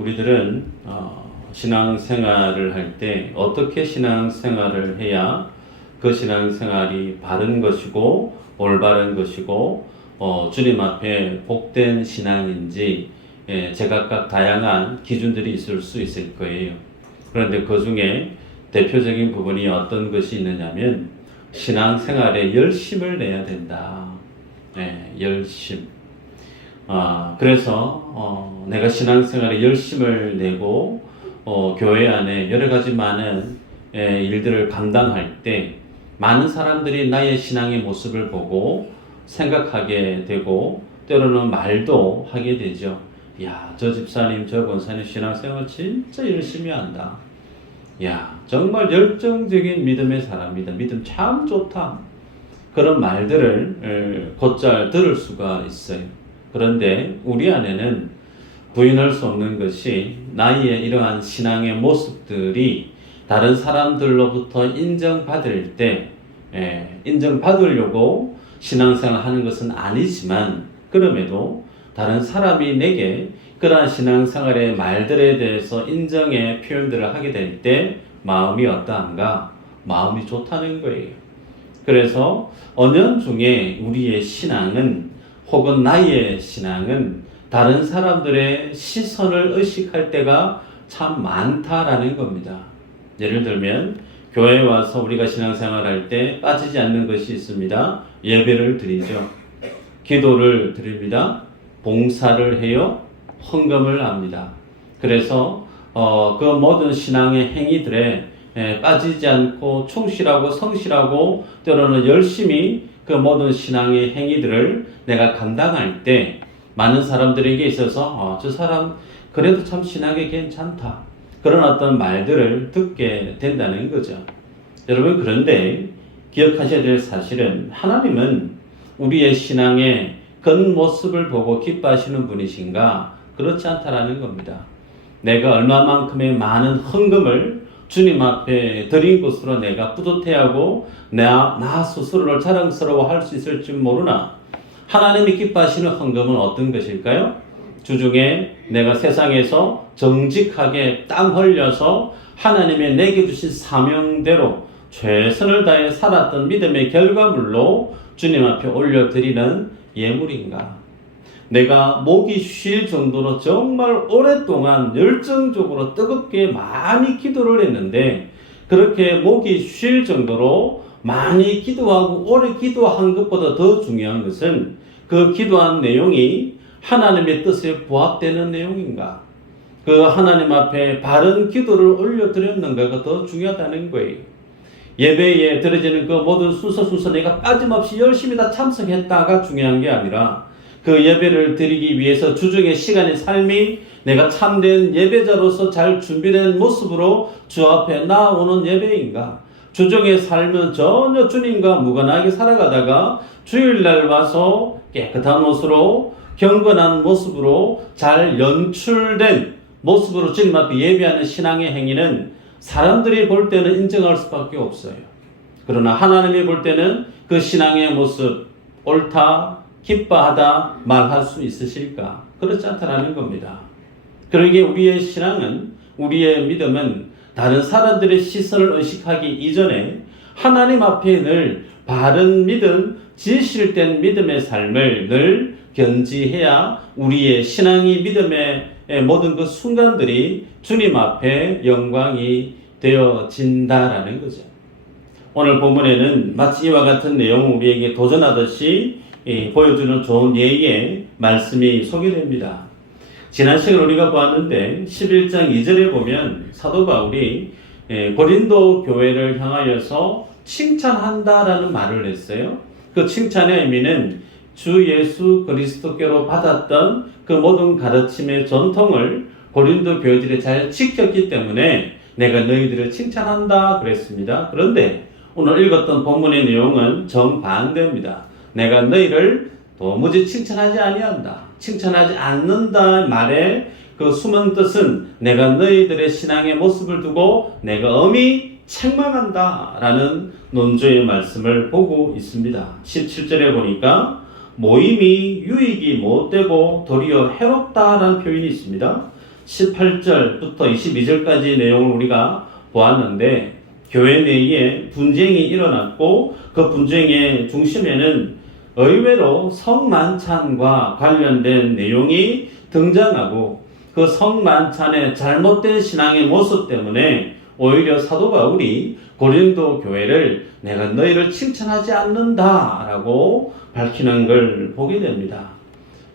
우리들은 신앙생활을 할 때 어떻게 신앙생활을 해야 그 신앙생활이 바른 것이고 올바른 것이고 주님 앞에 복된 신앙인지 제각각 다양한 기준들이 있을 수 있을 거예요. 그런데 그 중에 대표적인 부분이 어떤 것이 있느냐면 신앙생활에 열심을 내야 된다. 열심. 그래서 내가 신앙생활에 열심을 내고 교회 안에 여러 가지 많은 일들을 감당할 때 많은 사람들이 나의 신앙의 모습을 보고 생각하게 되고 때로는 말도 하게 되죠. 야, 저 집사님, 저 권사님 신앙생활 진짜 열심히 한다. 야, 정말 열정적인 믿음의 사람이다. 믿음 참 좋다. 그런 말들을 곧잘 들을 수가 있어요. 그런데 우리 안에는 부인할 수 없는 것이 나의 이러한 신앙의 모습들이 다른 사람들로부터 인정받을 때 인정받으려고 신앙생활 하는 것은 아니지만 그럼에도 다른 사람이 내게 그러한 신앙생활의 말들에 대해서 인정의 표현들을 하게 될 때 마음이 어떠한가? 마음이 좋다는 거예요. 그래서 언연중에 우리의 신앙은 혹은 나의 신앙은 다른 사람들의 시선을 의식할 때가 참 많다라는 겁니다. 예를 들면 교회에 와서 우리가 신앙생활할 때 빠지지 않는 것이 있습니다. 예배를 드리죠. 기도를 드립니다. 봉사를 해요. 헌금을 합니다. 그래서 그 모든 신앙의 행위들에 빠지지 않고 충실하고 성실하고 때로는 열심히 그 모든 신앙의 행위들을 내가 감당할 때 많은 사람들에게 있어서 저 사람 그래도 참 신앙이 괜찮다. 그런 어떤 말들을 듣게 된다는 거죠. 여러분, 그런데 기억하셔야 될 사실은 하나님은 우리의 신앙의 겉모습을 보고 기뻐하시는 분이신가? 그렇지 않다라는 겁니다. 내가 얼마만큼의 많은 헌금을 주님 앞에 드린 것으로 내가 뿌듯해하고 나 스스로를 자랑스러워할 수 있을지 모르나 하나님이 기뻐하시는 헌금은 어떤 것일까요? 주중에 내가 세상에서 정직하게 땀 흘려서 하나님의 내게 주신 사명대로 최선을 다해 살았던 믿음의 결과물로 주님 앞에 올려드리는 예물인가? 내가 목이 쉴 정도로 정말 오랫동안 열정적으로 뜨겁게 많이 기도를 했는데 그렇게 목이 쉴 정도로 많이 기도하고 오래 기도한 것보다 더 중요한 것은 그 기도한 내용이 하나님의 뜻에 부합되는 내용인가? 그 하나님 앞에 바른 기도를 올려드렸는가가 더 중요하다는 거예요. 예배에 드려지는 그 모든 순서 내가 빠짐없이 열심히 다 참석했다가 중요한 게 아니라 그 예배를 드리기 위해서 주중의 시간의 삶이 내가 참된 예배자로서 잘 준비된 모습으로 주 앞에 나오는 예배인가? 주중의 삶은 전혀 주님과 무관하게 살아가다가 주일날 와서 깨끗한 옷으로 경건한 모습으로 잘 연출된 모습으로 주님 앞에 예배하는 신앙의 행위는 사람들이 볼 때는 인정할 수밖에 없어요. 그러나 하나님이 볼 때는 그 신앙의 모습 옳다, 기뻐하다 말할 수 있으실까? 그렇지 않다라는 겁니다. 그러기에 우리의 신앙은, 우리의 믿음은 다른 사람들의 시선을 의식하기 이전에 하나님 앞에 늘 바른 믿음, 진실된 믿음의 삶을 늘 견지해야 우리의 신앙이 믿음의 모든 그 순간들이 주님 앞에 영광이 되어진다라는 거죠. 오늘 본문에는 마치 이와 같은 내용을 우리에게 도전하듯이 보여주는 좋은 예의 말씀이 소개됩니다. 지난 시간 우리가 보았는데 11장 2절에 보면 사도 바울이 고린도 교회를 향하여서 칭찬한다라는 말을 했어요. 그 칭찬의 의미는 주 예수 그리스도께로 받았던 그 모든 가르침의 전통을 고린도 교회들이 잘 지켰기 때문에 내가 너희들을 칭찬한다 그랬습니다. 그런데 오늘 읽었던 본문의 내용은 정반대입니다. 내가 너희를 도무지 칭찬하지 아니한다. 칭찬하지 않는다 말의 그 숨은 뜻은 내가 너희들의 신앙의 모습을 두고 내가 엄히 책망한다 라는 논조의 말씀을 보고 있습니다. 17절에 보니까 모임이 유익이 못되고 도리어 해롭다라는 표현이 있습니다. 18절부터 22절까지 내용을 우리가 보았는데 교회 내에 분쟁이 일어났고 그 분쟁의 중심에는 의외로 성만찬과 관련된 내용이 등장하고 그 성만찬의 잘못된 신앙의 모습 때문에 오히려 사도 바울이 고린도 교회를 내가 너희를 칭찬하지 않는다라고 밝히는 걸 보게 됩니다.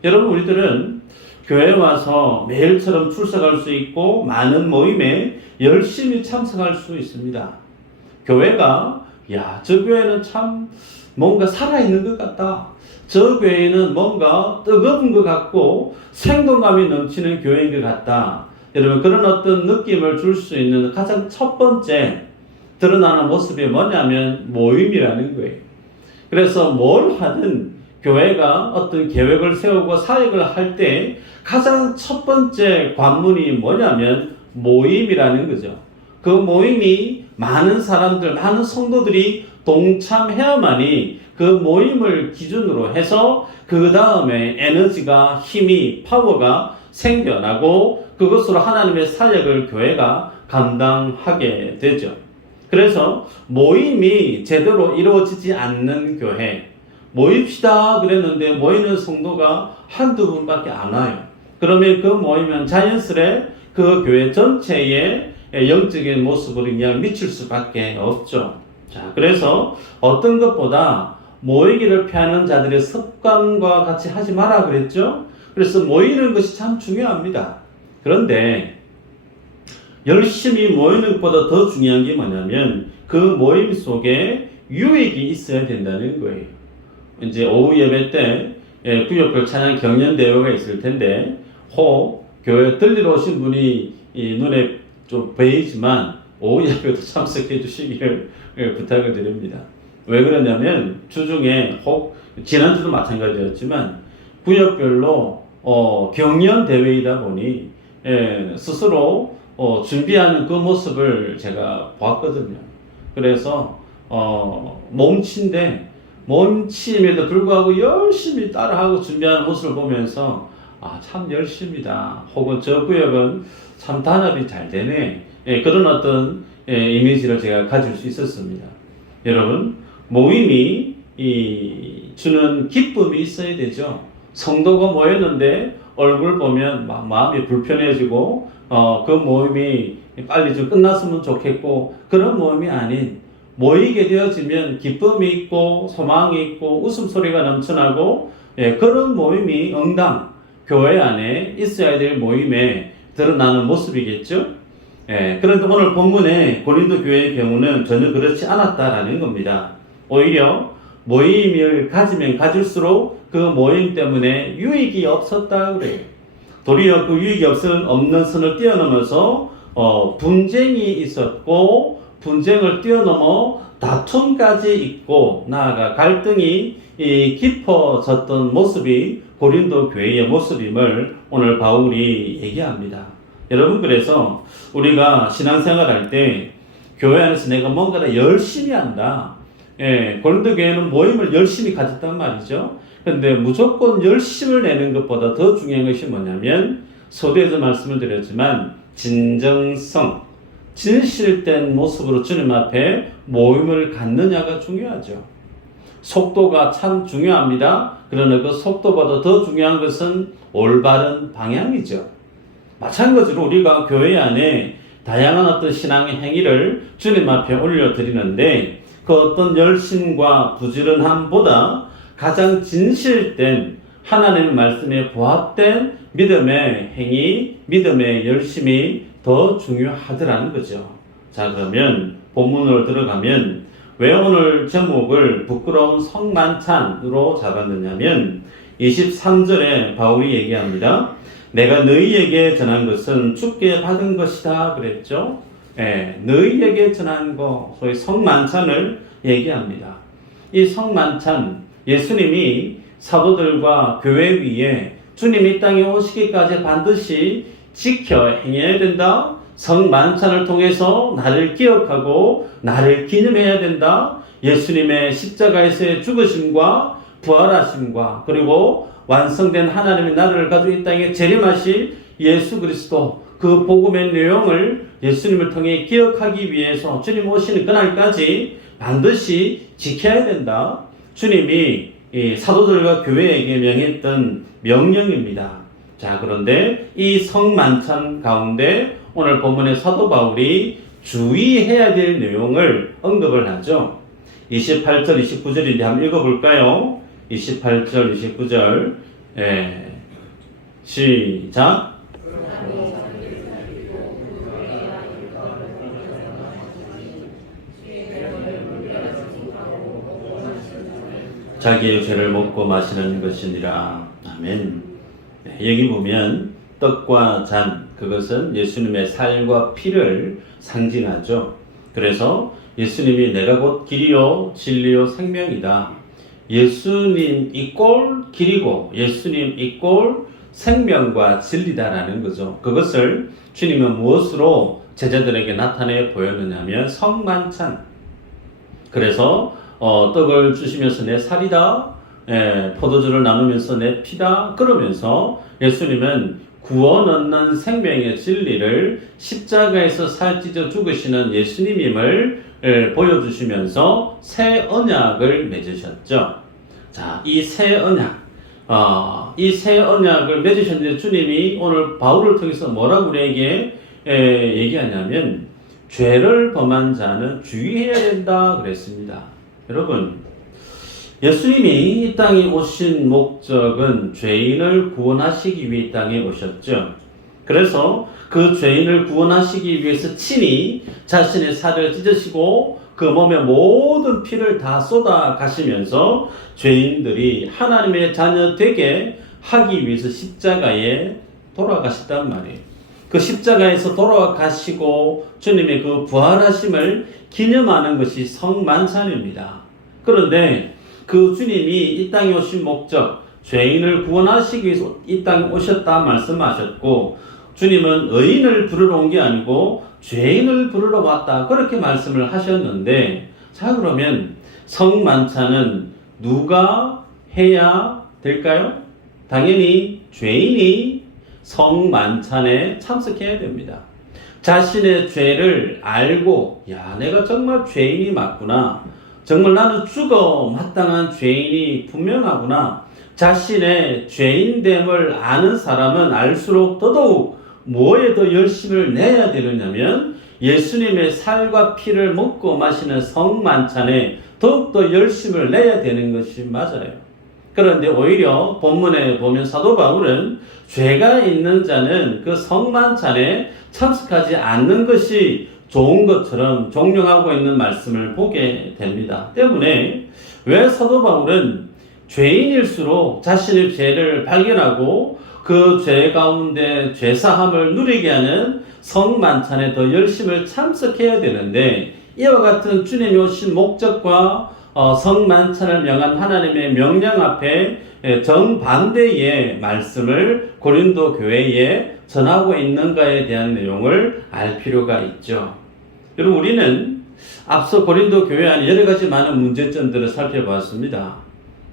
여러분, 우리들은 교회에 와서 매일처럼 출석할 수 있고 많은 모임에 열심히 참석할 수 있습니다. 교회가 저 교회는 참 뭔가 살아있는 것 같다. 저 교회는 뭔가 뜨거운 것 같고 생동감이 넘치는 교회인 것 같다. 여러분, 그런 어떤 느낌을 줄 수 있는 가장 첫 번째 드러나는 모습이 뭐냐면 모임이라는 거예요. 그래서 뭘 하든 교회가 어떤 계획을 세우고 사역을 할 때 가장 첫 번째 관문이 뭐냐면 모임이라는 거죠. 그 모임이 많은 사람들, 많은 성도들이 동참해야만이 그 모임을 기준으로 해서 그 다음에 에너지가, 힘이, 파워가 생겨나고 그것으로 하나님의 사역을 교회가 감당하게 되죠. 그래서 모임이 제대로 이루어지지 않는 교회, 모입시다 그랬는데 모이는 성도가 한두 분밖에 안 와요. 그러면 그 모이면 자연스레 그 교회 전체에 영적인 모습으로 영향을 미칠 수밖에 없죠. 자, 그래서 어떤 것보다 모이기를 피하는 자들의 습관과 같이 하지 마라 그랬죠. 그래서 모이는 것이 참 중요합니다. 그런데 열심히 모이는 것보다 더 중요한 게 뭐냐면 그 모임 속에 유익이 있어야 된다는 거예요. 이제 오후 예배 때 구역별 찬양 경연 대회가 있을 텐데 교회 들리러 오신 분이 눈에 좀 보이지만 오후 예배도 참석해 주시기를 부탁을 드립니다. 왜 그러냐면 주중에 지난주도 마찬가지였지만 구역별로 경연 대회이다 보니 스스로 준비하는 그 모습을 제가 보았거든요. 그래서 몸치임에도 불구하고 열심히 따라하고 준비하는 모습을 보면서 참 열심이다. 혹은 저 구역은 참 단합이 잘 되네. 그런 어떤 이미지를 제가 가질 수 있었습니다. 여러분, 모임이 주는 기쁨이 있어야 되죠. 성도가 모였는데 얼굴 보면 막 마음이 불편해지고 그 모임이 빨리 좀 끝났으면 좋겠고 그런 모임이 아닌 모이게 되어지면 기쁨이 있고 소망이 있고 웃음소리가 넘쳐나고 그런 모임이 응당 교회 안에 있어야 될 모임에 드러나는 모습이겠죠. 그런데 오늘 본문의 고린도 교회의 경우는 전혀 그렇지 않았다라는 겁니다. 오히려 모임을 가지면 가질수록 그 모임 때문에 유익이 없었다 그래요. 도리어 그 유익이 없는 선을 뛰어넘어서 분쟁이 있었고 분쟁을 뛰어넘어 다툼까지 있고 나아가 갈등이 깊어졌던 모습이 고린도 교회의 모습임을 오늘 바울이 얘기합니다. 여러분, 그래서 우리가 신앙생활 할 때 교회 안에서 내가 뭔가를 열심히 한다. 고린도 교회는 모임을 열심히 가졌단 말이죠. 그런데 무조건 열심을 내는 것보다 더 중요한 것이 뭐냐면 서두에서 말씀을 드렸지만 진정성, 진실된 모습으로 주님 앞에 모임을 갖느냐가 중요하죠. 속도가 참 중요합니다. 그러나 그 속도보다 더 중요한 것은 올바른 방향이죠. 마찬가지로 우리가 교회 안에 다양한 어떤 신앙의 행위를 주님 앞에 올려드리는데 그 어떤 열심과 부지런함보다 가장 진실된 하나님의 말씀에 부합된 믿음의 행위, 믿음의 열심이 더 중요하더라는 거죠. 자, 그러면 본문으로 들어가면 왜 오늘 제목을 부끄러운 성만찬으로 잡았느냐면 23절에 바울이 얘기합니다. 내가 너희에게 전한 것은 주께 받은 것이다 그랬죠. 너희에게 전한 것, 소위 성만찬을 얘기합니다. 이 성만찬, 예수님이 사도들과 교회 위에 주님이 땅에 오시기까지 반드시 지켜 행해야 된다. 성만찬을 통해서 나를 기억하고 나를 기념해야 된다. 예수님의 십자가에서의 죽으심과 부활하심과 그리고 완성된 하나님의 나라를 가지고 이 땅에 재림하실 예수 그리스도 그 복음의 내용을 예수님을 통해 기억하기 위해서 주님 오시는 그날까지 반드시 지켜야 된다. 주님이 이 사도들과 교회에게 명했던 명령입니다. 자, 그런데 이 성만찬 가운데 오늘 본문의 사도 바울이 주의해야 될 내용을 언급을 하죠. 28절, 29절인데 한번 읽어볼까요? 28절, 29절. 시작. 자기의 죄를 먹고 마시는 것이니라. 아멘. 여기 보면 떡과 잔, 그것은 예수님의 살과 피를 상징하죠. 그래서 예수님이 내가 곧 길이요 진리요 생명이다. 예수님 이꼴 길이고 예수님 이꼴 생명과 진리다라는 거죠. 그것을 주님은 무엇으로 제자들에게 나타내 보였느냐면 성만찬. 그래서 떡을 주시면서 내 살이다, 포도주를 나누면서 내 피다, 그러면서 예수님은 구원 얻는 생명의 진리를 십자가에서 살 찢어 죽으시는 예수님임을 보여주시면서 새 언약을 맺으셨죠. 자, 이 새 언약, 이 새 언약을 맺으셨는데 주님이 오늘 바울을 통해서 뭐라고 우리에게 얘기하냐면 죄를 범한 자는 주의해야 된다 그랬습니다. 여러분, 예수님이 이 땅에 오신 목적은 죄인을 구원하시기 위해 이 땅에 오셨죠. 그래서 그 죄인을 구원하시기 위해서 친히 자신의 살을 찢으시고 그 몸의 모든 피를 다 쏟아 가시면서 죄인들이 하나님의 자녀 되게 하기 위해서 십자가에 돌아가셨단 말이에요. 그 십자가에서 돌아가시고 주님의 그 부활하심을 기념하는 것이 성만찬입니다. 그런데 그 주님이 이 땅에 오신 목적, 죄인을 구원하시기 위해서 이 땅에 오셨다 말씀하셨고, 주님은 의인을 부르러 온 게 아니고 죄인을 부르러 왔다 그렇게 말씀을 하셨는데, 자, 그러면 성만찬은 누가 해야 될까요? 당연히 죄인이 성만찬에 참석해야 됩니다. 자신의 죄를 알고, 야, 내가 정말 죄인이 맞구나, 정말 나는 죽어 마땅한 죄인이 분명하구나, 자신의 죄인됨을 아는 사람은 알수록 더더욱 뭐에 더 열심을 내야 되느냐면 예수님의 살과 피를 먹고 마시는 성만찬에 더욱더 열심을 내야 되는 것이 맞아요. 그런데 오히려 본문에 보면 사도 바울은 죄가 있는 자는 그 성만찬에 참석하지 않는 것이 좋은 것처럼 종용하고 있는 말씀을 보게 됩니다. 때문에 왜 사도 바울은 죄인일수록 자신의 죄를 발견하고 그 죄 가운데 죄사함을 누리게 하는 성만찬에 더 열심을 참석해야 되는데, 이와 같은 주님이 오신 목적과 성만찬을 명한 하나님의 명령 앞에 정반대의 말씀을 고린도 교회에 전하고 있는가에 대한 내용을 알 필요가 있죠. 여러분, 우리는 앞서 고린도 교회 안에 여러 가지 많은 문제점들을 살펴봤습니다.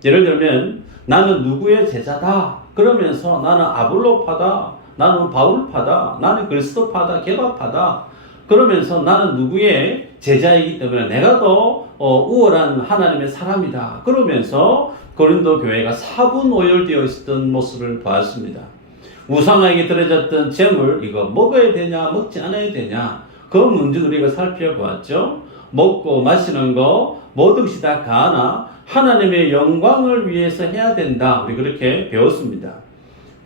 예를 들면 나는 누구의 제자다 그러면서 나는 아볼로파다, 나는 바울파다, 나는 그리스도파다, 게바파다 그러면서 나는 누구의 제자이기 때문에 내가 더 우월한 하나님의 사람이다 그러면서 고린도 교회가 사분오열되어 있었던 모습을 보았습니다. 우상에게 들어졌던 재물, 이거 먹어야 되냐 먹지 않아야 되냐, 그 문제도 우리가 살펴보았죠. 먹고 마시는 거 모든 것이 다 가나 하나님의 영광을 위해서 해야 된다, 우리 그렇게 배웠습니다.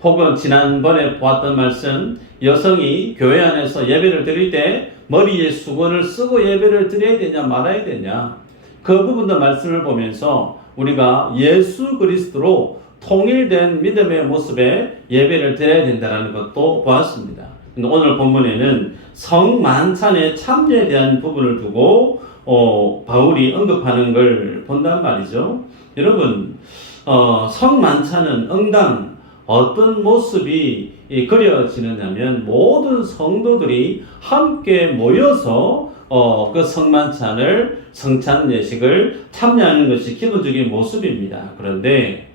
혹은 지난번에 보았던 말씀, 여성이 교회 안에서 예배를 드릴 때 머리에 수건을 쓰고 예배를 드려야 되냐 말아야 되냐, 그 부분도 말씀을 보면서 우리가 예수 그리스도로 통일된 믿음의 모습에 예배를 드려야 된다는 것도 보았습니다. 오늘 본문에는 성만찬의 참여에 대한 부분을 두고 바울이 언급하는 걸 본단 말이죠. 여러분, 성만찬은 응당 어떤 모습이 그려지느냐면 모든 성도들이 함께 모여서 그 성만찬을, 성찬 예식을 참여하는 것이 기본적인 모습입니다. 그런데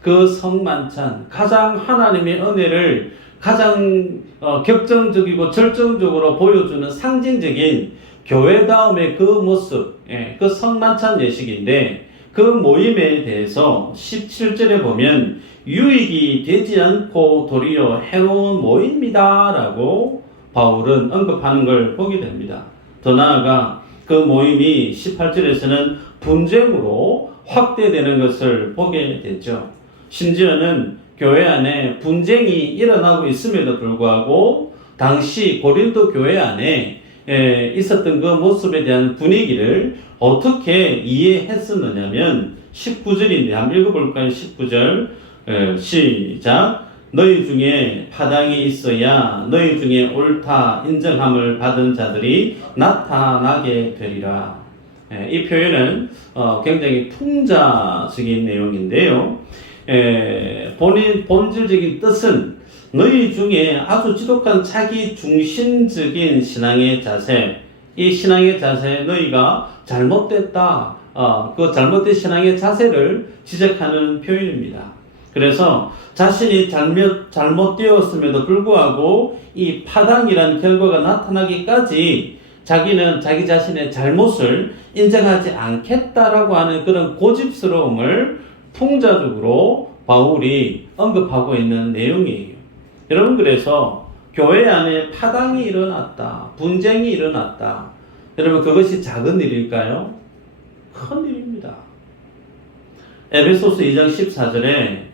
그 성만찬, 가장 하나님의 은혜를 가장 격정적이고 절정적으로 보여주는 상징적인 교회다움의 그 모습, 그 성만찬 예식인데 그 모임에 대해서 17절에 보면 유익이 되지 않고 도리어 해로운 모임이다 라고 바울은 언급하는 걸 보게 됩니다. 더 나아가 그 모임이 18절에서는 분쟁으로 확대되는 것을 보게 되죠. 심지어는 교회 안에 분쟁이 일어나고 있음에도 불구하고 당시 고린도 교회 안에 있었던 그 모습에 대한 분위기를 어떻게 이해했었느냐면 19절인데 한번 읽어볼까요? 19절 시작. 너희 중에 파당이 있어야 너희 중에 옳다 인정함을 받은 자들이 나타나게 되리라. 이 표현은 굉장히 풍자적인 내용인데요. 본질적인 뜻은 너희 중에 아주 지독한 자기 중심적인 신앙의 자세, 이 신앙의 자세 너희가 잘못됐다. 그 잘못된 신앙의 자세를 지적하는 표현입니다. 그래서 자신이 잘못되었음에도 불구하고 이 파당이라는 결과가 나타나기까지 자기는 자기 자신의 잘못을 인정하지 않겠다라고 하는 그런 고집스러움을 풍자적으로 바울이 언급하고 있는 내용이에요. 여러분, 그래서 교회 안에 파당이 일어났다, 분쟁이 일어났다. 여러분, 그것이 작은 일일까요? 큰 일입니다. 에베소서 2장 14절에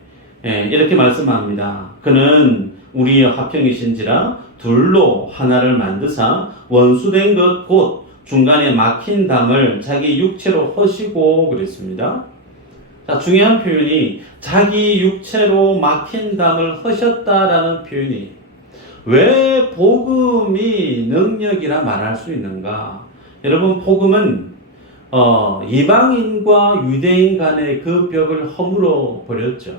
이렇게 말씀합니다. 그는 우리의 화평이신지라 둘로 하나를 만드사 원수된 것 곧 중간에 막힌 담을 자기 육체로 허시고 그랬습니다. 자, 중요한 표현이 자기 육체로 막힌 담을 허셨다라는 표현이 왜 복음이 능력이라 말할 수 있는가? 여러분, 복음은 이방인과 유대인 간의 그 벽을 허물어 버렸죠.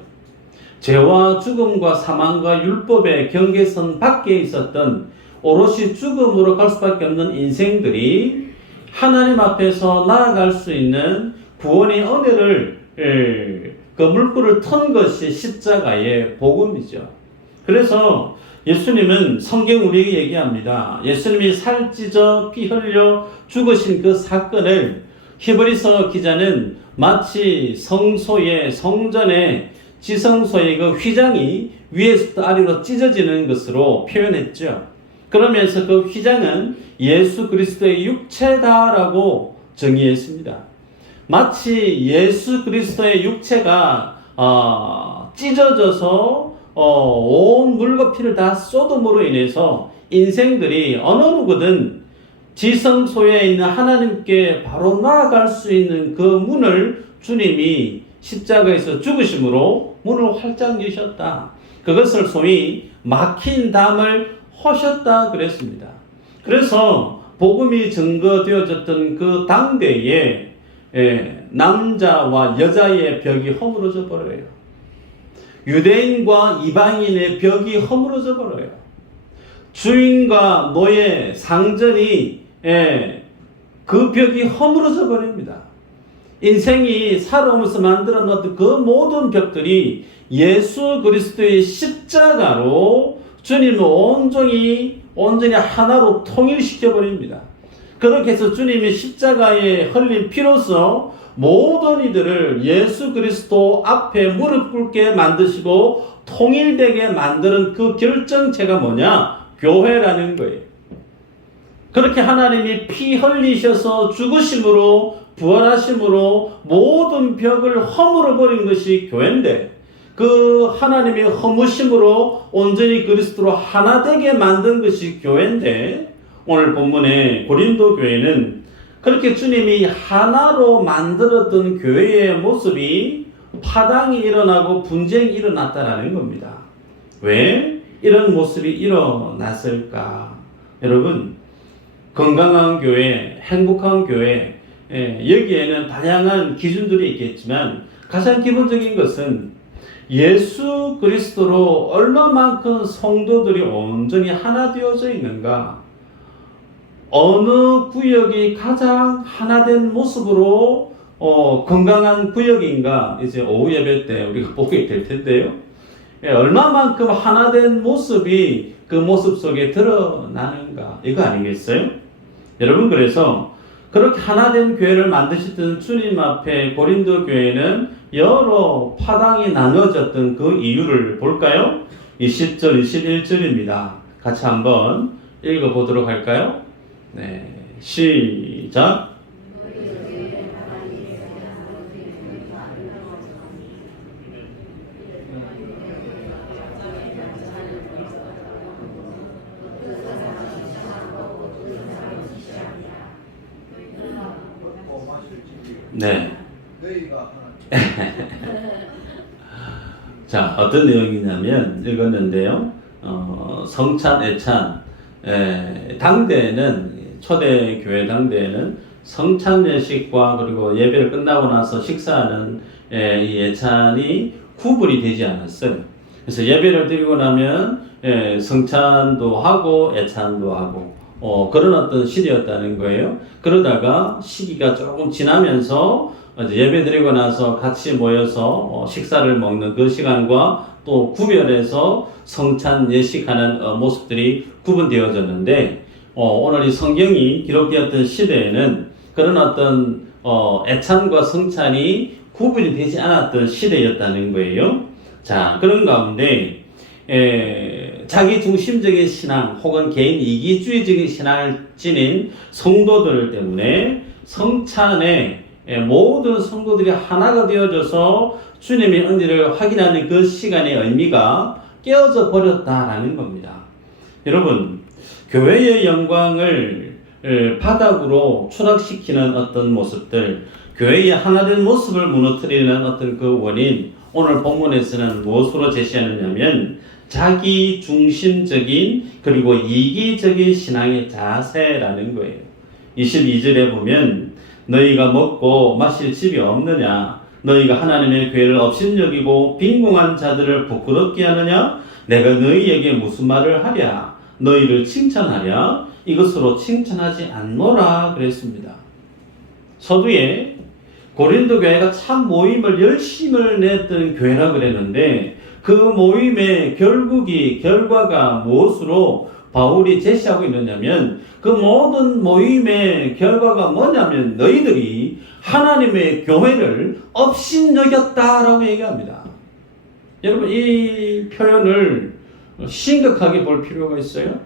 죄와 죽음과 사망과 율법의 경계선 밖에 있었던 오롯이 죽음으로 갈 수밖에 없는 인생들이 하나님 앞에서 나아갈 수 있는 구원의 은혜를 그 물꼬를 턴 것이 십자가의 복음이죠. 그래서 예수님은 성경 우리에게 얘기합니다. 예수님이 살 찢어 피 흘려 죽으신 그 사건을 히브리서 기자는 마치 성전의 지성소의 그 휘장이 위에서부터 아래로 찢어지는 것으로 표현했죠. 그러면서 그 휘장은 예수 그리스도의 육체다라고 정의했습니다. 마치 예수 그리스도의 육체가 찢어져서 온 물과 피를 다 쏟음으로 인해서 인생들이 어느 누구든 지성소에 있는 하나님께 바로 나아갈 수 있는 그 문을 주님이 십자가에서 죽으심으로 문을 활짝 여셨다. 그것을 소위 막힌 담을 허셨다 그랬습니다. 그래서 복음이 증거되어졌던 그 당대에 남자와 여자의 벽이 허물어져 버려요. 유대인과 이방인의 벽이 허물어져 버려요. 주인과 노예, 상전이 그 벽이 허물어져 버립니다. 인생이 살아오면서 만들어 놓았던 그 모든 벽들이 예수 그리스도의 십자가로 주님을 온전히 하나로 통일시켜 버립니다. 그렇게 해서 주님이 십자가에 흘린 피로써 모든 이들을 예수 그리스도 앞에 무릎 꿇게 만드시고 통일되게 만드는 그 결정체가 뭐냐? 교회라는 거예요. 그렇게 하나님이 피 흘리셔서 죽으심으로 부활하심으로 모든 벽을 허물어 버린 것이 교회인데, 그 하나님의 허무심으로 온전히 그리스도로 하나 되게 만든 것이 교회인데, 오늘 본문의 고린도 교회는 그렇게 주님이 하나로 만들었던 교회의 모습이 파당이 일어나고 분쟁이 일어났다라는 겁니다. 왜 이런 모습이 일어났을까? 여러분, 건강한 교회, 행복한 교회, 여기에는 다양한 기준들이 있겠지만 가장 기본적인 것은 예수 그리스도로 얼마만큼 성도들이 온전히 하나 되어져 있는가, 어느 구역이 가장 하나된 모습으로 건강한 구역인가, 이제 오후 예배 때 우리가 보게 될 텐데요. 얼마만큼 하나된 모습이 그 모습 속에 드러나는가, 이거 아니겠어요? 여러분, 그래서 그렇게 하나된 교회를 만드셨던 주님 앞에 고린도 교회는 여러 파당이 나눠졌던 그 이유를 볼까요? 20절, 21절입니다. 같이 한번 읽어보도록 할까요? 네, 시작. 네. 자, 어떤 내용이냐면 읽었는데요. 성찬, 애찬, 당대에는, 초대교회 당대에는 성찬 예식과 그리고 예배를 끝나고 나서 식사하는 이 애찬이 구분이 되지 않았어요. 그래서 예배를 드리고 나면 성찬도 하고 애찬도 하고 그런 어떤 시대였다는 거예요. 그러다가 시기가 조금 지나면서 예배 드리고 나서 같이 모여서 식사를 먹는 그 시간과 또 구별해서 성찬 예식하는 모습들이 구분되어졌는데, 오늘 이 성경이 기록되었던 시대에는 그런 어떤 애찬과 성찬이 구분이 되지 않았던 시대였다는 거예요. 자, 그런 가운데 자기 중심적인 신앙 혹은 개인 이기주의적인 신앙을 지닌 성도들 때문에 성찬에 모든 성도들이 하나가 되어져서 주님의 은혜를 확인하는 그 시간의 의미가 깨어져 버렸다라는 겁니다. 여러분, 교회의 영광을 바닥으로 추락시키는 어떤 모습들, 교회의 하나된 모습을 무너뜨리는 어떤 그 원인, 오늘 본문에서는 무엇으로 제시하느냐면 자기 중심적인 그리고 이기적인 신앙의 자세라는 거예요. 22절에 보면 너희가 먹고 마실 집이 없느냐? 너희가 하나님의 교회를 업신여기고 빈궁한 자들을 부끄럽게 하느냐? 내가 너희에게 무슨 말을 하랴? 너희를 칭찬하랴? 이것으로 칭찬하지 않노라 그랬습니다. 서두에 고린도 교회가 참 모임을 열심을 냈던 교회라 그랬는데 그 모임의 결과가 무엇으로 바울이 제시하고 있느냐면 그 모든 모임의 결과가 뭐냐면 너희들이 하나님의 교회를 업신여겼다라고 얘기합니다. 여러분, 이 표현을 심각하게 볼 필요가 있어요.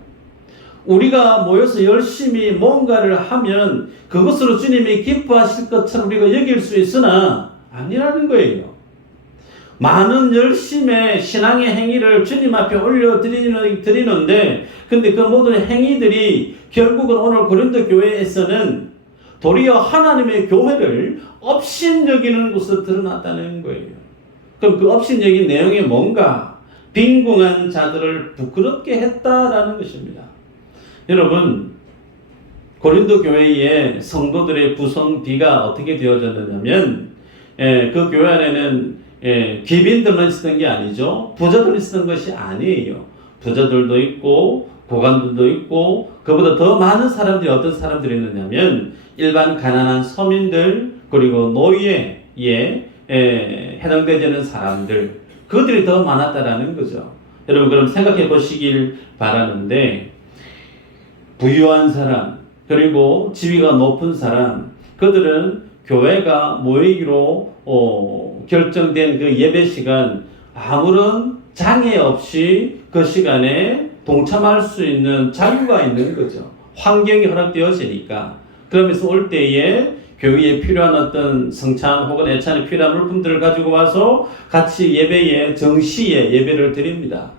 우리가 모여서 열심히 뭔가를 하면 그것으로 주님이 기뻐하실 것처럼 우리가 여길 수 있으나 아니라는 거예요. 많은 열심의 신앙의 행위를 주님 앞에 올려드리는데 근데 그 모든 행위들이 결국은 오늘 고린도 교회에서는 도리어 하나님의 교회를 업신여기는 것으로 드러났다는 거예요. 그럼 그 업신여긴 내용이 뭔가? 빈궁한 자들을 부끄럽게 했다라는 것입니다. 여러분, 고린도 교회의 성도들의 구성비가 어떻게 되어졌느냐면 그 교회 안에는 기빈들만 있었던 게 아니죠. 부자들 있었던 것이 아니에요. 부자들도 있고 고관들도 있고 그보다 더 많은 사람들이 어떤 사람들이 있느냐면 일반 가난한 서민들 그리고 노예에 해당되지 않는 사람들, 그들이 더 많았다라는 거죠. 여러분, 그럼 생각해 보시길 바라는데 부유한 사람 그리고 지위가 높은 사람, 그들은 교회가 모이기로 결정된 그 예배 시간 아무런 장애 없이 그 시간에 동참할 수 있는 자유가 있는 거죠. 환경이 허락되어지니까. 그러면서 올 때에 교회에 필요한 어떤 성찬 혹은 애찬에 필요한 물품들을 가지고 와서 같이 예배에 정시에 예배를 드립니다.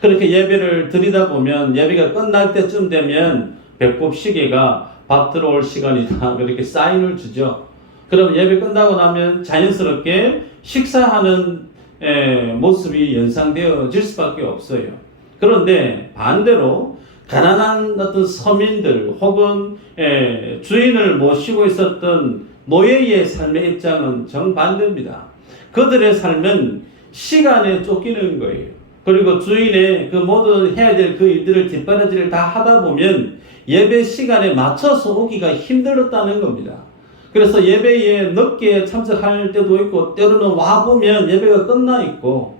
그렇게 예배를 드리다 보면 예배가 끝날 때쯤 되면 배꼽 시계가 밥 들어올 시간이다 그렇게 사인을 주죠. 그럼 예배 끝나고 나면 자연스럽게 식사하는 모습이 연상되어질 수밖에 없어요. 그런데 반대로 가난한 어떤 서민들 혹은 주인을 모시고 있었던 노예의 삶의 입장은 정반대입니다. 그들의 삶은 시간에 쫓기는 거예요. 그리고 주인의 그 모든 해야 될 그 일들을 뒷바라지를 다 하다 보면 예배 시간에 맞춰서 오기가 힘들었다는 겁니다. 그래서 예배에 늦게 참석할 때도 있고 때로는 와보면 예배가 끝나 있고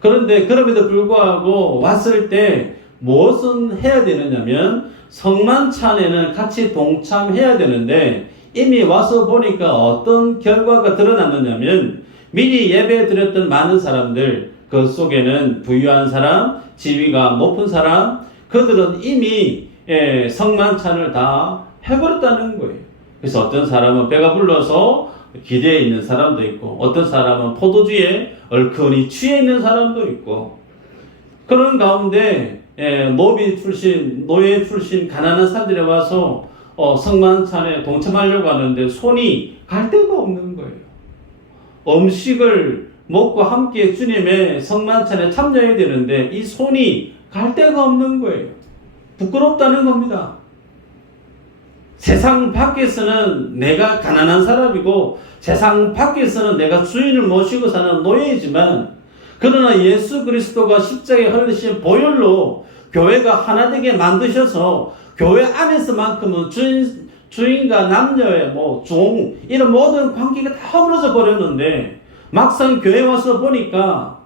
그런데 그럼에도 불구하고 왔을 때 무엇은 해야 되느냐면 성만찬에는 같이 동참해야 되는데 이미 와서 보니까 어떤 결과가 드러났느냐면 미리 예배 드렸던 많은 사람들, 그 속에는 부유한 사람, 지위가 높은 사람, 그들은 이미 성만찬을 다 해버렸다는 거예요. 그래서 어떤 사람은 배가 불러서 기대에 있는 사람도 있고, 어떤 사람은 포도주에 얼큰이 취해 있는 사람도 있고, 그런 가운데 노비 출신, 노예 출신 가난한 사람들이 와서 성만찬에 동참하려고 하는데 손이 갈 데가 없는 거예요. 음식을 먹고 함께 주님의 성만찬에 참여해야 되는데 이 손이 갈 데가 없는 거예요. 부끄럽다는 겁니다. 세상 밖에서는 내가 가난한 사람이고 세상 밖에서는 내가 주인을 모시고 사는 노예이지만, 그러나 예수 그리스도가 십자가에 흘리신 보혈로 교회가 하나 되게 만드셔서 교회 안에서만큼은 주인과 남녀의 종 이런 모든 관계가 다 무너져 버렸는데 막상 교회 와서 보니까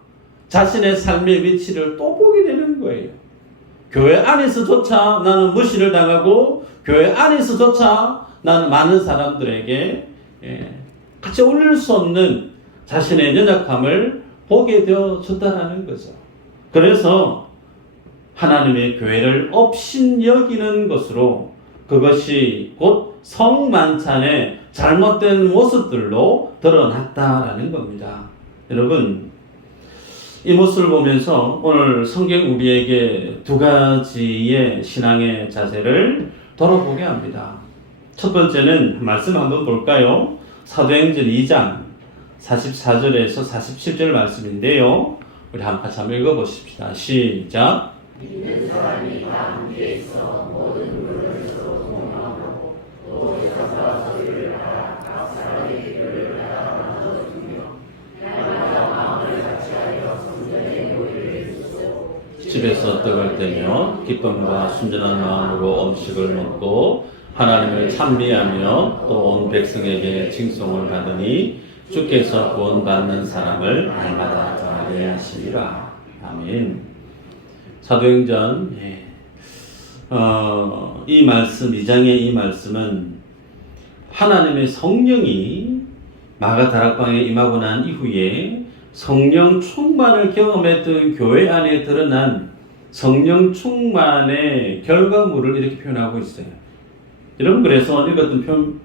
자신의 삶의 위치를 또 보게 되는 거예요. 교회 안에서조차 나는 무시를 당하고 교회 안에서조차 나는 많은 사람들에게 같이 올릴 수 없는 자신의 연약함을 보게 되어졌다는 거죠. 그래서 하나님의 교회를 업신여기는 것으로 그것이 곧 성만찬의 잘못된 모습들로 드러났다라는 겁니다. 여러분, 이 모습을 보면서 오늘 성경 우리에게 두 가지의 신앙의 자세를 돌아보게 합니다. 첫 번째는 말씀 한번 볼까요? 사도행전 2장 44절에서 47절 말씀인데요. 우리 같이 한번 읽어보십시다. 시작. 믿는 사람이 다 함께 있어 모든 물을 서로 공유하고 또 여자와 소리를 하라 각 사람의 기도를 따라 나눠주며 날마다 마음을 같이하여 성전에 요리를 주고 집에서 떡을 떼며 기쁨과 순전한 마음으로 음식을 먹고 하나님을 찬미하며 또 온 백성에게 칭송을 받으니 주께서 구원받는 사람을 날마다 더하게 하시리라. 아멘. 사도행전 이 말씀, 2장의 이 말씀은 하나님의 성령이 마가다락방에 임하고 난 이후에 성령 충만을 경험했던 교회 안에 드러난 성령 충만의 결과물을 이렇게 표현하고 있어요. 여러분, 그래서 읽었던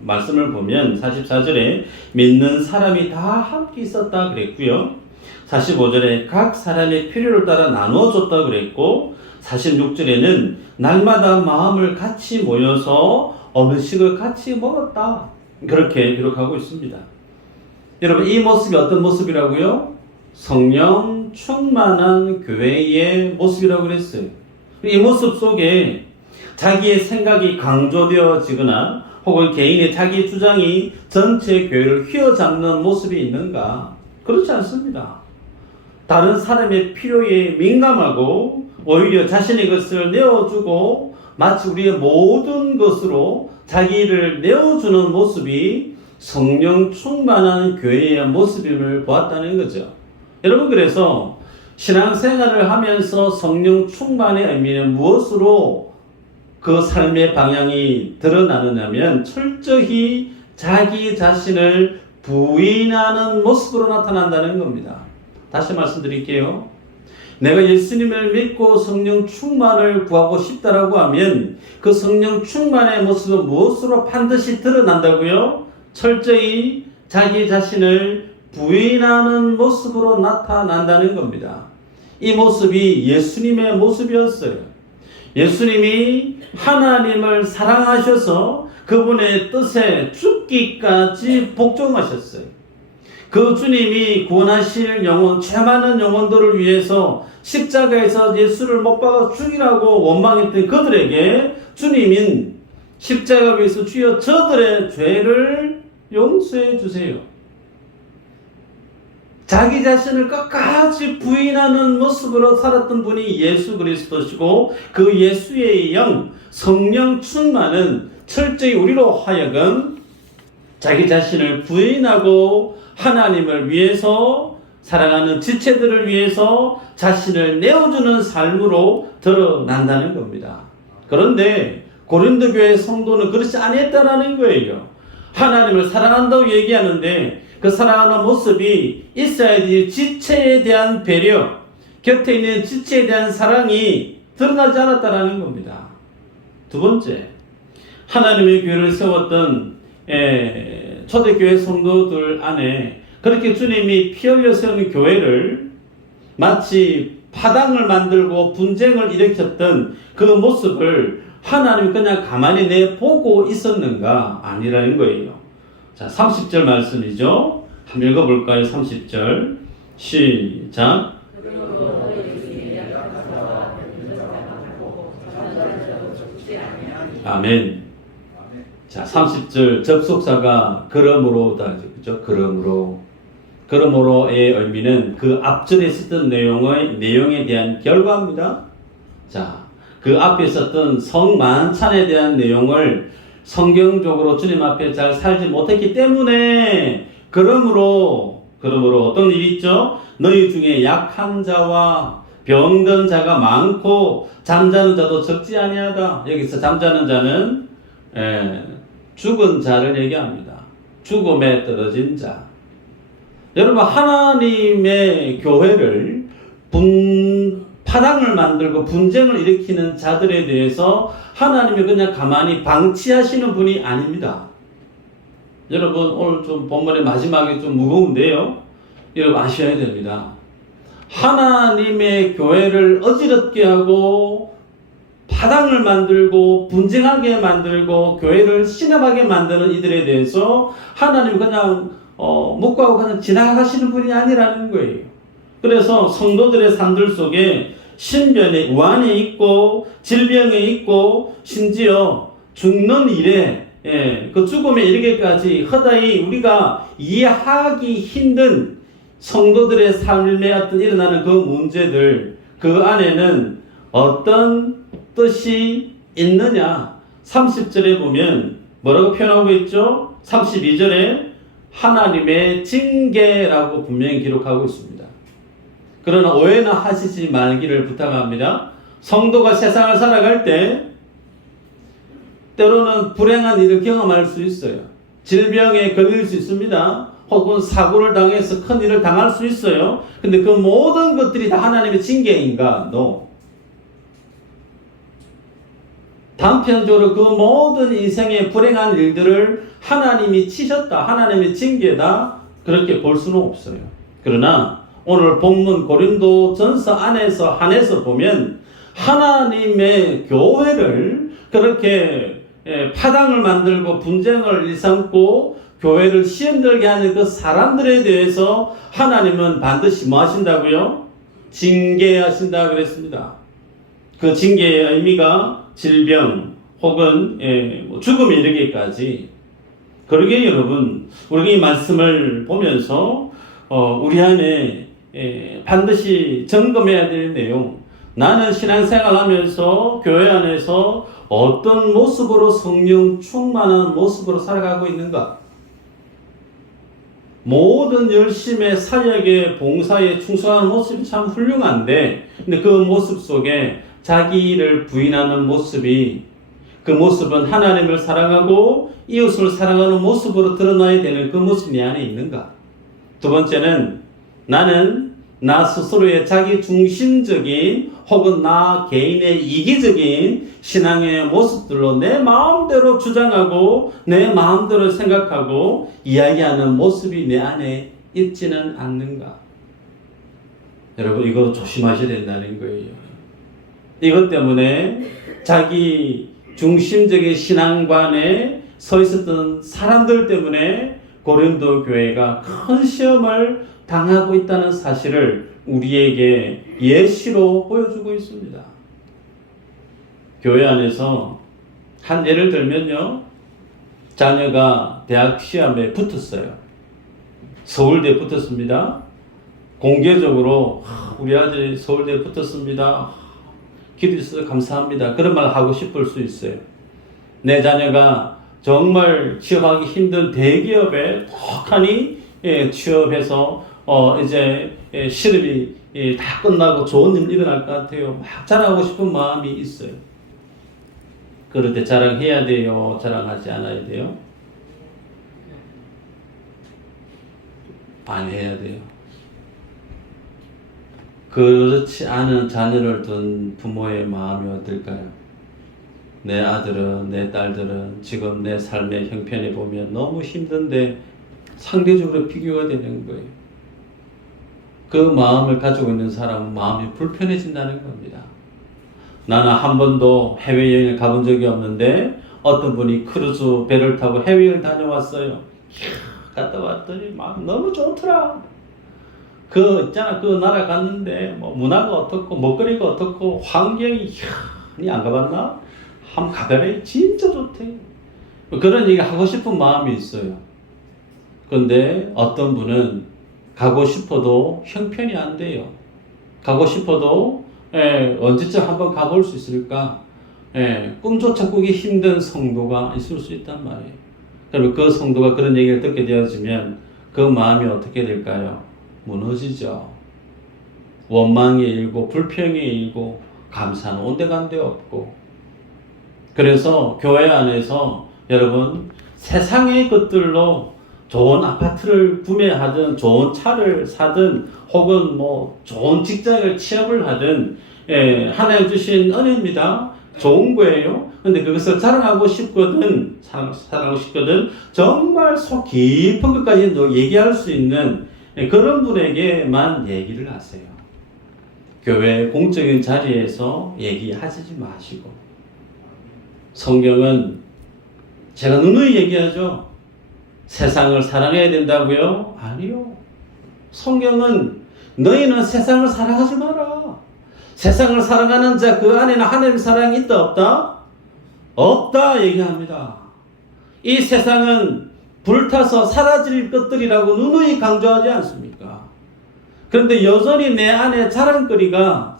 말씀을 보면 44절에 믿는 사람이 다 함께 있었다 그랬고요. 45절에 각 사람의 필요를 따라 나누어줬다 그랬고, 46절에는 날마다 마음을 같이 모여서 음식을 같이 먹었다, 그렇게 기록하고 있습니다. 여러분, 이 모습이 어떤 모습이라고요? 성령 충만한 교회의 모습이라고 그랬어요. 이 모습 속에 자기의 생각이 강조되어지거나 혹은 개인의 자기 주장이 전체 교회를 휘어잡는 모습이 있는가? 그렇지 않습니다. 다른 사람의 필요에 민감하고 오히려 자신의 것을 내어주고 마치 우리의 모든 것으로 자기를 내어주는 모습이 성령 충만한 교회의 모습임을 보았다는 거죠. 여러분, 그래서 신앙생활을 하면서 성령 충만의 의미는 무엇으로 그 삶의 방향이 드러나느냐면 철저히 자기 자신을 부인하는 모습으로 나타난다는 겁니다. 다시 말씀드릴게요. 내가 예수님을 믿고 성령 충만을 구하고 싶다라고 하면 그 성령 충만의 모습은 무엇으로 반드시 드러난다고요? 철저히 자기 자신을 부인하는 모습으로 나타난다는 겁니다. 이 모습이 예수님의 모습이었어요. 예수님이 하나님을 사랑하셔서 그분의 뜻에 죽기까지 복종하셨어요. 그 주님이 구원하실 영혼, 죄 많은 영혼들을 위해서 십자가에서 예수를 못 박아 죽이라고 원망했던 그들에게 주님인 십자가 위에서 주여 저들의 죄를 용서해 주세요. 자기 자신을 끝까지 부인하는 모습으로 살았던 분이 예수 그리스도시고, 그 예수의 영, 성령 충만은 철저히 우리로 하여금 자기 자신을 부인하고 하나님을 위해서 사랑하는 지체들을 위해서 자신을 내어주는 삶으로 드러난다는 겁니다. 그런데 고린도 교회 성도는 그렇지 않았다라는 거예요. 하나님을 사랑한다고 얘기하는데 그 사랑하는 모습이 있어야 될 지체에 대한 배려, 곁에 있는 지체에 대한 사랑이 드러나지 않았다라는 겁니다. 두 번째, 하나님의 교회를 세웠던 초대교회 성도들 안에 그렇게 주님이 피 흘려 세운 교회를 마치 파당을 만들고 분쟁을 일으켰던 그 모습을 하나님이 그냥 가만히 내보고 있었는가? 아니라는 거예요. 자, 30절 말씀이죠. 한번 읽어볼까요? 30절 시작. 아멘. 자, 30절 접속사가 그러므로다. 그죠? 그러므로의 의미는 그 앞절에 있었던 내용에 대한 결과입니다. 자, 그 앞에 있었던 성만찬에 대한 내용을 성경적으로 주님 앞에 잘 살지 못했기 때문에 그러므로 어떤 일이 있죠? 너희 중에 약한 자와 병든 자가 많고 잠자는 자도 적지 아니하다. 여기서 잠자는 자는 죽은 자를 얘기합니다. 죽음에 떨어진 자. 여러분, 하나님의 교회를 파당을 만들고 분쟁을 일으키는 자들에 대해서 하나님이 그냥 가만히 방치하시는 분이 아닙니다. 여러분, 오늘 좀 본문의 마지막에 좀 무거운데요. 여러분 아셔야 됩니다. 하나님의 교회를 어지럽게 하고 파당을 만들고 분쟁하게 만들고 교회를 신음하게 만드는 이들에 대해서 하나님이 그냥 묵과하고 그냥 지나가시는 분이 아니라는 거예요. 그래서 성도들의 삶들 속에 신변에 우환이 있고 질병이 있고 심지어 죽는 일에 그 죽음에 이르기까지 허다히 우리가 이해하기 힘든 성도들의 삶에 어떤 일어나는 그 문제들, 그 안에는 어떤 뜻이 있느냐? 30절에 보면 뭐라고 표현하고 있죠? 32절에 하나님의 징계라고 분명히 기록하고 있습니다. 그러나 오해나 하시지 말기를 부탁합니다. 성도가 세상을 살아갈 때 때로는 불행한 일을 경험할 수 있어요. 질병에 걸릴 수 있습니다. 혹은 사고를 당해서 큰 일을 당할 수 있어요. 근데 그 모든 것들이 다 하나님의 징계인가? No. 단편적으로 그 모든 인생의 불행한 일들을 하나님이 치셨다, 하나님의 징계다, 그렇게 볼 수는 없어요. 그러나 오늘 본문 고린도전서 안에서 한해서 보면 하나님의 교회를 그렇게 파당을 만들고 분쟁을 일삼고 교회를 시험들게 하는 그 사람들에 대해서 하나님은 반드시 뭐 하신다고요? 징계하신다 그랬습니다. 그 징계의 의미가 질병 혹은 죽음에 이르기까지. 그러게 여러분, 우리가 이 말씀을 보면서 우리 안에 반드시 점검해야 될 내용, 나는 신앙생활 하면서 교회 안에서 어떤 모습으로 성령 충만한 모습으로 살아가고 있는가? 모든 열심의 사역에 봉사에 충성하는 모습이 참 훌륭한데, 근데 그 모습 속에 자기를 부인하는 모습이, 그 모습은 하나님을 사랑하고 이웃을 사랑하는 모습으로 드러나야 되는 그 모습이 내 안에 있는가? 두 번째는 나는 나 스스로의 자기 중심적인 혹은 나 개인의 이기적인 신앙의 모습들로 내 마음대로 주장하고 내 마음대로 생각하고 이야기하는 모습이 내 안에 있지는 않는가? 여러분, 이거 조심하셔야 된다는 거예요. 이것 때문에 자기 중심적인 신앙관에 서 있었던 사람들 때문에 고린도 교회가 큰 시험을 당하고 있다는 사실을 우리에게 예시로 보여주고 있습니다. 교회 안에서 한 예를 들면요, 자녀가 대학 시험에 붙었어요. 서울대에 붙었습니다. 공개적으로 우리 아들이 서울대에 붙었습니다. 기도해 주셔서 감사합니다. 그런 말 하고 싶을 수 있어요. 내 자녀가 정말 취업하기 힘든 대기업에 톡하니 취업해서 이제 시름이 다 끝나고 좋은 일 일어날 것 같아요. 막 자랑하고 싶은 마음이 있어요. 그럴 때 자랑해야 돼요? 자랑하지 않아야 돼요? 안 해야 돼요. 그렇지 않은 자녀를 둔 부모의 마음이 어떨까요? 내 아들은, 내 딸들은 지금 내 삶의 형편에 보면 너무 힘든데 상대적으로 비교가 되는 거예요. 그 마음을 가지고 있는 사람은 마음이 불편해진다는 겁니다. 나는 한 번도 해외여행을 가본 적이 없는데 어떤 분이 크루즈 배를 타고 해외여행을 다녀왔어요. 이야, 갔다 왔더니 막 너무 좋더라. 그 있잖아, 그 나라 갔는데 뭐 문화가 어떻고 먹거리가 어떻고 환경이 이야, 안 가봤나? 한번 가봐라. 진짜 좋대. 그런 얘기 하고 싶은 마음이 있어요. 근데 어떤 분은 가고 싶어도 형편이 안 돼요. 가고 싶어도 언제쯤 한번 가볼 수 있을까? 꿈조차 꾸기 힘든 성도가 있을 수 있단 말이에요. 그러면 그 성도가 그런 얘기를 듣게 되어지면 그 마음이 어떻게 될까요? 무너지죠. 원망이 일고 불평이 일고 감사는 온데간데 없고. 그래서 교회 안에서 여러분 세상의 것들로 좋은 아파트를 구매하든 좋은 차를 사든 혹은 뭐 좋은 직장을 취업을 하든 하나님 주신 은혜입니다. 좋은 거예요. 근데 그것을 자랑하고 싶거든, 사랑하고 싶거든, 정말 속 깊은 것까지 얘기할 수 있는 그런 분에게만 얘기를 하세요. 교회 공적인 자리에서 얘기하지 마시고. 성경은 제가 누누이 얘기하죠. 세상을 사랑해야 된다고요? 아니요. 성경은 너희는 세상을 사랑하지 마라. 세상을 사랑하는 자 그 안에는 하나님의 사랑이 있다 없다? 없다 얘기합니다. 이 세상은 불타서 사라질 것들이라고 누누이 강조하지 않습니까? 그런데 여전히 내 안에 자랑거리가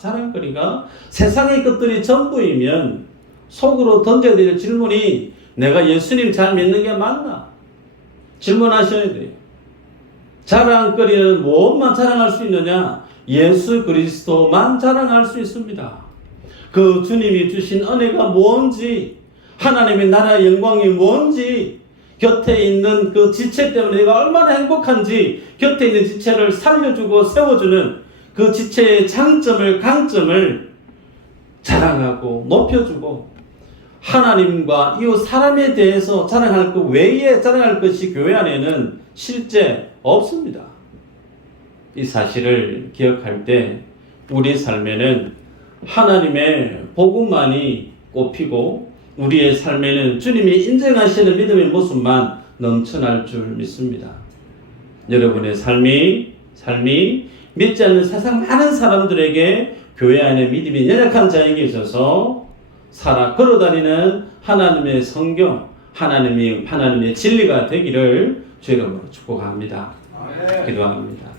세상의 것들이 전부이면 속으로 던져야 될 질문이 내가 예수님 잘 믿는 게 맞나? 질문하셔야 돼요. 자랑거리는 무엇만 자랑할 수 있느냐? 예수 그리스도만 자랑할 수 있습니다. 그 주님이 주신 은혜가 뭔지, 하나님의 나라의 영광이 뭔지, 곁에 있는 그 지체 때문에 내가 얼마나 행복한지, 곁에 있는 지체를 살려주고 세워주는 그 지체의 장점을, 강점을 자랑하고 높여주고, 하나님과 이웃 사람에 대해서 자랑할 것 외에 자랑할 것이 교회 안에는 실제 없습니다. 이 사실을 기억할 때 우리 삶에는 하나님의 복음만이 꼽히고 우리의 삶에는 주님이 인정하시는 믿음의 모습만 넘쳐날 줄 믿습니다. 여러분의 삶이 믿지 않는 세상 많은 사람들에게 교회 안에 믿음이 연약한 자에게 있어서 살아 걸어다니는 하나님의 성경, 하나님의 진리가 되기를 주 이름으로 축복합니다. 기도합니다.